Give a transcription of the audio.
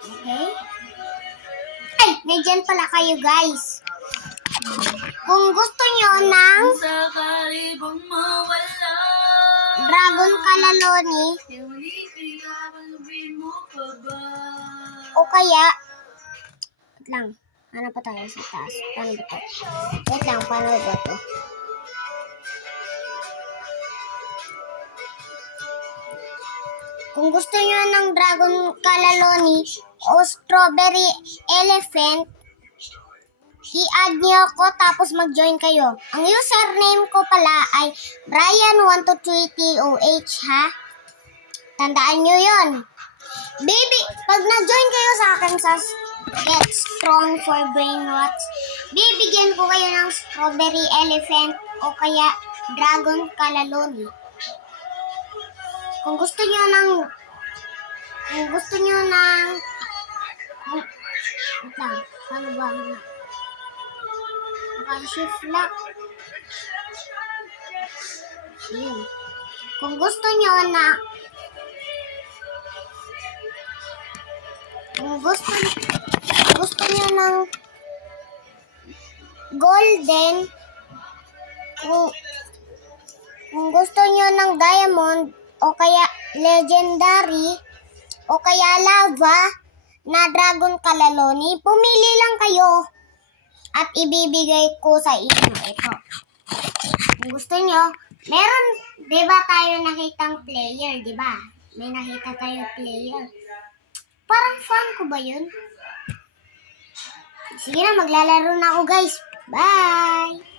Okay? Ay, nandyan pala kayo guys. Kung gusto nyo ng Dragon Kalaloni o kaya wait lang, ano pa tayo sa taas? Paano ba to? Wait lang, paano ba to? Kung gusto nyo ng Dragon Kalaloni o Strawberry Elephant, i-add nyo ako tapos mag-join kayo. Ang username ko pala ay Brian1230OH ha. Tandaan nyo yun. Baby, pag na-join kayo sa akin sa Get Strong for Brainwatch, bibigyan ko kayo ng Strawberry Elephant o kaya Dragon Kalaloni. Kung gusto nyo ng wait lang, paano ba? Naka-shift lock. Yun. Kung gusto nyo ng golden, kung gusto nyo ng diamond o kaya legendary o kaya lava na Dragon Kalaloni, pumili lang kayo at ibibigay ko sa inyo ito. Kung gusto nyo, meron, di ba tayo nakitang player, di ba? May nakita tayo player. Parang fan ko ba yun? Sige na, maglalaro na ako guys. Bye!